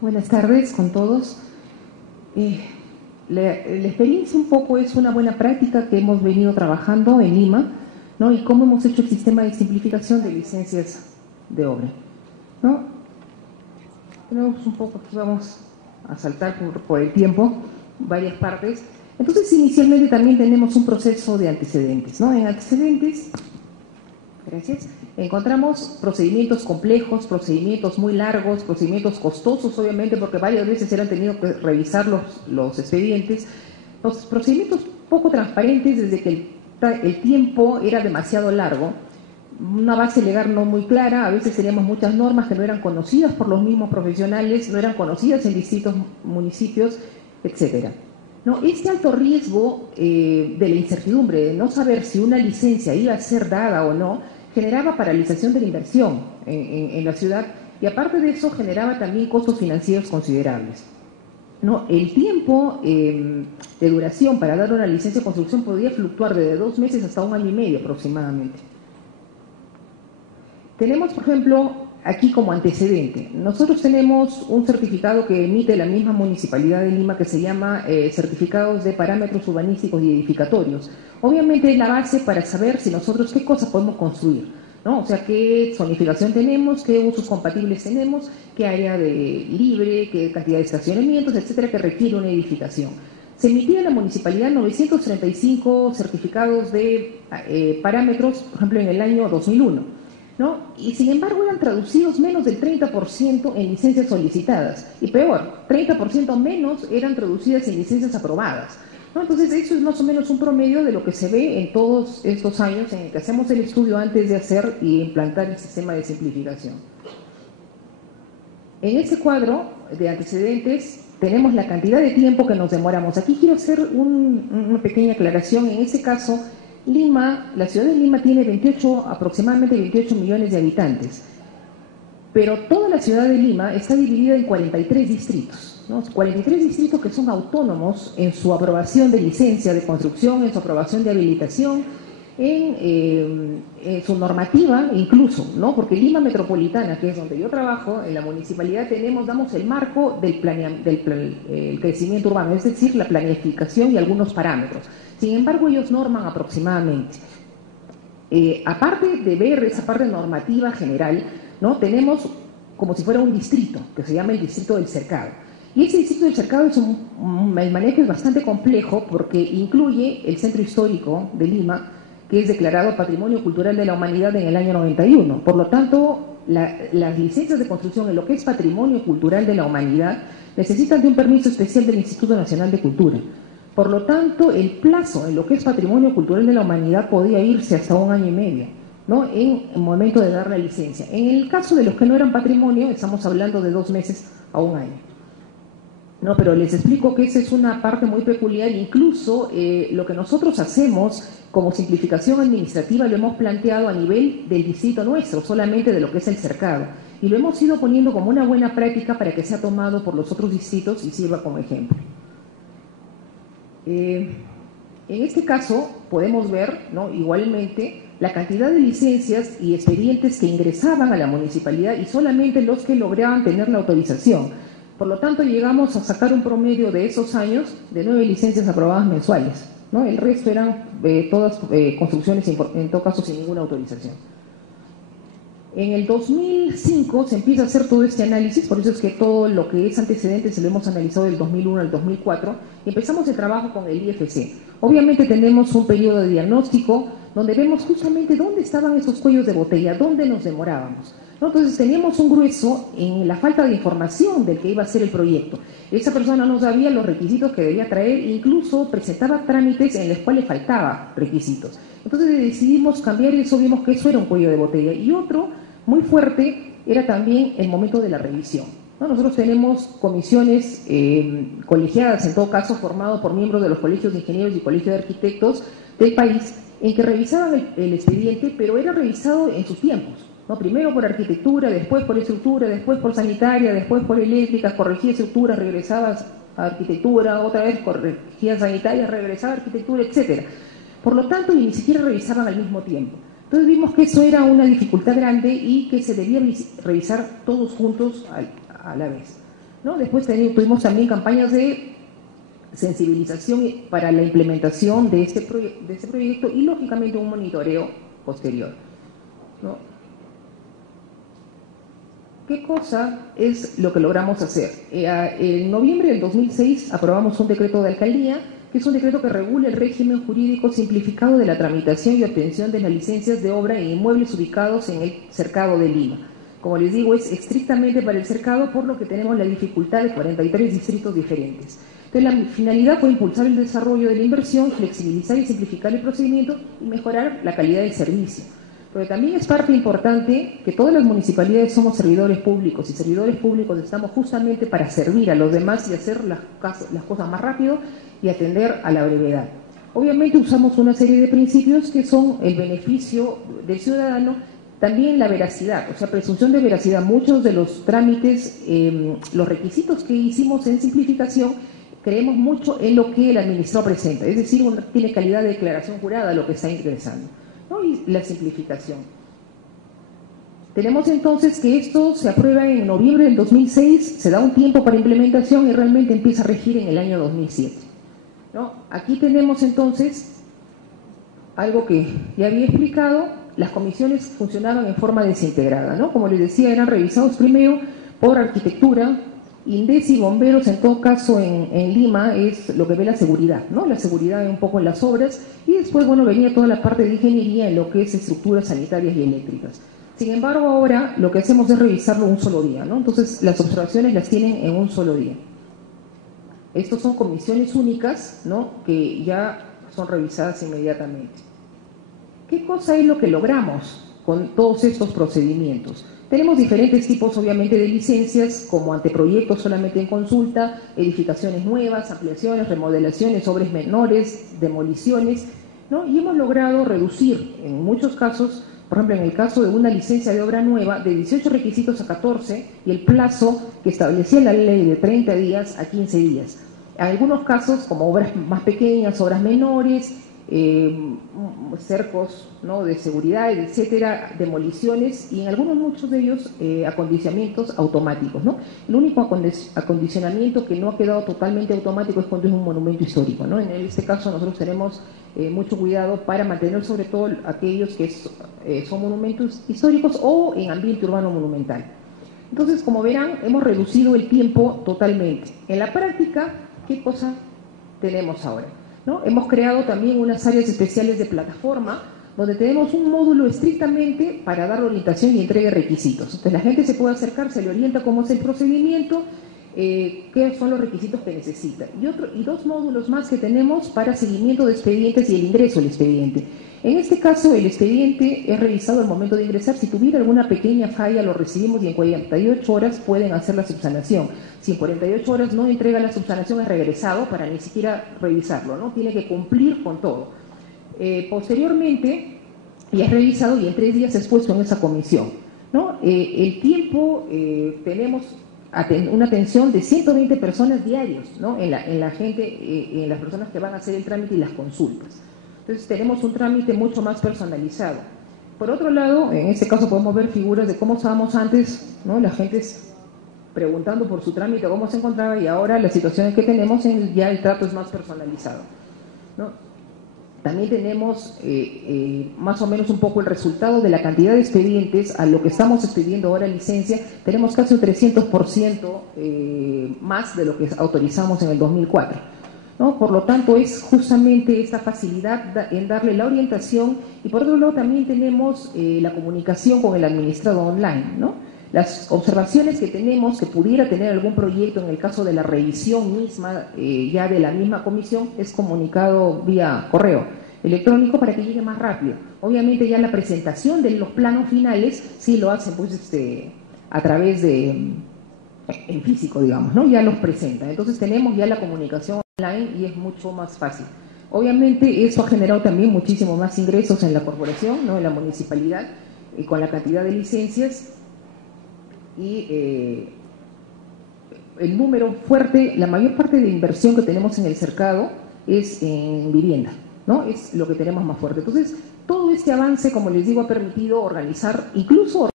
Buenas tardes con todos. La experiencia un poco es una buena práctica que hemos venido trabajando en Lima, ¿no? Y cómo hemos hecho el sistema de simplificación de licencias de obra, ¿no? Tenemos un poco, aquí vamos a saltar por el tiempo, varias partes. Entonces, inicialmente también tenemos un proceso de antecedentes, ¿no? En antecedentes, gracias, encontramos procedimientos complejos, procedimientos muy largos, procedimientos costosos, obviamente, porque varias veces se han tenido que revisar los expedientes, los procedimientos poco transparentes desde que el tiempo era demasiado largo, una base legal no muy clara, a veces teníamos muchas normas que no eran conocidas por los mismos profesionales, no eran conocidas en distintos municipios, etcétera. ¿No? Este alto riesgo de la incertidumbre, de no saber si una licencia iba a ser dada o no, generaba paralización de la inversión en la ciudad y aparte de eso generaba también costos financieros considerables. ¿No? El tiempo de duración para dar una licencia de construcción podía fluctuar desde 2 meses hasta 1 año y medio aproximadamente. Tenemos, por ejemplo, aquí como antecedente, nosotros tenemos un certificado que emite la misma Municipalidad de Lima que se llama Certificados de Parámetros Urbanísticos y Edificatorios. Obviamente es la base para saber si nosotros qué cosas podemos construir, ¿no? O sea, qué zonificación tenemos, qué usos compatibles tenemos, qué área libre, qué cantidad de estacionamientos, etcétera, que requiere una edificación. Se emitía en la Municipalidad 935 certificados de parámetros, por ejemplo, en el año 2001. ¿No? Y sin embargo eran traducidos menos del 30% en licencias solicitadas. Y peor, 30% menos eran traducidas en licencias aprobadas, ¿no? Entonces eso es más o menos un promedio de lo que se ve en todos estos años en el que hacemos el estudio antes de hacer y implantar el sistema de simplificación. En ese cuadro de antecedentes tenemos la cantidad de tiempo que nos demoramos. Aquí quiero hacer una pequeña aclaración. En ese caso, Lima, la ciudad de Lima tiene aproximadamente 28 millones de habitantes, pero toda la ciudad de Lima está dividida en 43 distritos, ¿no? 43 distritos que son autónomos en su aprobación de licencia de construcción, en su aprobación de habilitación, en su normativa incluso, ¿no? Porque Lima Metropolitana, que es donde yo trabajo, en la municipalidad damos el marco del crecimiento urbano, es decir, la planificación y algunos parámetros. Sin embargo, ellos norman aproximadamente. Aparte de ver esa parte normativa general, ¿no? Tenemos como si fuera un distrito, que se llama el Distrito del Cercado. Y ese Distrito del Cercado el manejo es bastante complejo porque incluye el centro histórico de Lima, que es declarado Patrimonio Cultural de la Humanidad en el año 91. Por lo tanto, las licencias de construcción en lo que es Patrimonio Cultural de la Humanidad necesitan de un permiso especial del Instituto Nacional de Cultura. Por lo tanto, el plazo en lo que es Patrimonio Cultural de la Humanidad podía irse hasta 1 año y medio, ¿no? En el momento de dar la licencia. En el caso de los que no eran patrimonio, estamos hablando de 2 meses a 1 año. No, pero les explico que esa es una parte muy peculiar. Incluso lo que nosotros hacemos como simplificación administrativa lo hemos planteado a nivel del distrito nuestro, solamente de lo que es el cercado. Y lo hemos ido poniendo como una buena práctica para que sea tomado por los otros distritos y sirva como ejemplo. En este caso podemos ver, ¿no? Igualmente la cantidad de licencias y expedientes que ingresaban a la municipalidad y solamente los que lograban tener la autorización. Por lo tanto, llegamos a sacar un promedio de esos años de 9 licencias aprobadas mensuales, ¿no? El resto eran todas construcciones, en todo caso, sin ninguna autorización. En el 2005 se empieza a hacer todo este análisis, por eso es que todo lo que es antecedentes se lo hemos analizado del 2001 al 2004, y empezamos el trabajo con el IFC. Obviamente tenemos un periodo de diagnóstico donde vemos justamente dónde estaban esos cuellos de botella, dónde nos demorábamos, ¿no? Entonces teníamos un grueso en la falta de información del que iba a ser el proyecto. Esa persona no sabía los requisitos que debía traer, incluso presentaba trámites en los cuales faltaban requisitos. Entonces decidimos cambiar eso, vimos que eso era un cuello de botella. Y otro muy fuerte era también el momento de la revisión, ¿no? Nosotros tenemos comisiones colegiadas, en todo caso, formado por miembros de los colegios de ingenieros y colegios de arquitectos del país, en que revisaban el expediente, pero era revisado en sus tiempos, ¿no? Primero por arquitectura, después por estructura, después por sanitaria, después por eléctrica, corregía estructura, regresaba a arquitectura, otra vez corregía sanitaria, regresaba a arquitectura, etcétera. Por lo tanto, ni siquiera revisaban al mismo tiempo. Entonces vimos que eso era una dificultad grande y que se debía revisar todos juntos a la vez. ¿no? Después tuvimos también campañas de sensibilización para la implementación de este proyecto y, lógicamente, un monitoreo posterior, ¿no? ¿Qué cosa es lo que logramos hacer? En noviembre del 2006 aprobamos un decreto de alcaldía, que es un decreto que regula el régimen jurídico simplificado de la tramitación y obtención de las licencias de obra en inmuebles ubicados en el cercado de Lima. Como les digo, es estrictamente para el cercado, por lo que tenemos la dificultad de 43 distritos diferentes. Entonces, la finalidad fue impulsar el desarrollo de la inversión, flexibilizar y simplificar el procedimiento y mejorar la calidad del servicio. Pero también es parte importante que todas las municipalidades somos servidores públicos, y servidores públicos estamos justamente para servir a los demás y hacer las cosas más rápido y atender a la brevedad. Obviamente usamos una serie de principios que son el beneficio del ciudadano, también la veracidad, o sea, presunción de veracidad. Muchos de los trámites, los requisitos que hicimos en simplificación, creemos mucho en lo que el administrador presenta, es decir, tiene calidad de declaración jurada lo que está ingresando, ¿no? Y la simplificación. Tenemos entonces que esto se aprueba en noviembre del 2006, se da un tiempo para implementación y realmente empieza a regir en el año 2007, ¿no? Aquí tenemos entonces algo que ya había explicado. Las comisiones funcionaban en forma desintegrada, ¿no? Como les decía, eran revisados primero por arquitectura, INDES y bomberos. En todo caso, en Lima es lo que ve la seguridad, ¿no? La seguridad un poco en las obras, y después, bueno, venía toda la parte de ingeniería en lo que es estructuras sanitarias y eléctricas. Sin embargo, ahora lo que hacemos es revisarlo un solo día, ¿no? Entonces, las observaciones las tienen en un solo día. Estos son comisiones únicas, ¿no? Que ya son revisadas inmediatamente. ¿Qué cosa es lo que logramos con todos estos procedimientos? Tenemos diferentes tipos, obviamente, de licencias, como anteproyectos solamente en consulta, edificaciones nuevas, ampliaciones, remodelaciones, obras menores, demoliciones, ¿no? Y hemos logrado reducir, en muchos casos, por ejemplo, en el caso de una licencia de obra nueva, de 18 requisitos a 14, y el plazo que establecía la ley de 30 días a 15 días. En algunos casos, como obras más pequeñas, obras menores, cercos, ¿no?, de seguridad, etcétera, demoliciones, y en muchos de ellos acondicionamientos automáticos, ¿no? El único acondicionamiento que no ha quedado totalmente automático es cuando es un monumento histórico, ¿no? En este caso nosotros tenemos mucho cuidado para mantener sobre todo aquellos que son monumentos históricos o en ambiente urbano monumental. Entonces, como verán, hemos reducido el tiempo totalmente. En la práctica, ¿qué cosa tenemos ahora? ¿No? Hemos creado también unas áreas especiales de plataforma, donde tenemos un módulo estrictamente para dar orientación y entrega de requisitos. Entonces la gente se puede acercar, se le orienta cómo es el procedimiento, qué son los requisitos que necesita. Y dos módulos más que tenemos para seguimiento de expedientes y el ingreso al expediente. En este caso, el expediente es revisado al momento de ingresar. Si tuviera alguna pequeña falla, lo recibimos y en 48 horas pueden hacer la subsanación. Si en 48 horas no entrega la subsanación, es regresado para ni siquiera revisarlo, ¿no? Tiene que cumplir con todo. Posteriormente, ya es revisado y en 3 días es puesto en esa comisión, ¿no? El tiempo, tenemos una atención de 120 personas diarios, ¿no? En la gente, en las personas que van a hacer el trámite y las consultas. Entonces tenemos un trámite mucho más personalizado. Por otro lado, en este caso podemos ver figuras de cómo estábamos antes, ¿no? La gente preguntando por su trámite, cómo se encontraba, y ahora la situación que tenemos, ya el trato es más personalizado, ¿no? También tenemos más o menos un poco el resultado de la cantidad de expedientes a lo que estamos expidiendo ahora licencia. Tenemos casi un 300% más de lo que autorizamos en el 2004, ¿no? Por lo tanto, es justamente esta facilidad en darle la orientación, y por otro lado también tenemos la comunicación con el administrado online, ¿no? Las observaciones que tenemos, que pudiera tener algún proyecto en el caso de la revisión misma, ya de la misma comisión, es comunicado vía correo electrónico para que llegue más rápido. Obviamente ya la presentación de los planos finales sí lo hacen pues a través de, en físico, digamos, ¿no? Ya los presentan. Entonces tenemos ya la comunicación online y es mucho más fácil. Obviamente eso ha generado también muchísimo más ingresos en la corporación, ¿no? En la municipalidad, y con la cantidad de licencias. Y el número fuerte, la mayor parte de inversión que tenemos en el cercado es en vivienda, ¿no? Es lo que tenemos más fuerte. Entonces, todo este avance, como les digo, ha permitido organizar, incluso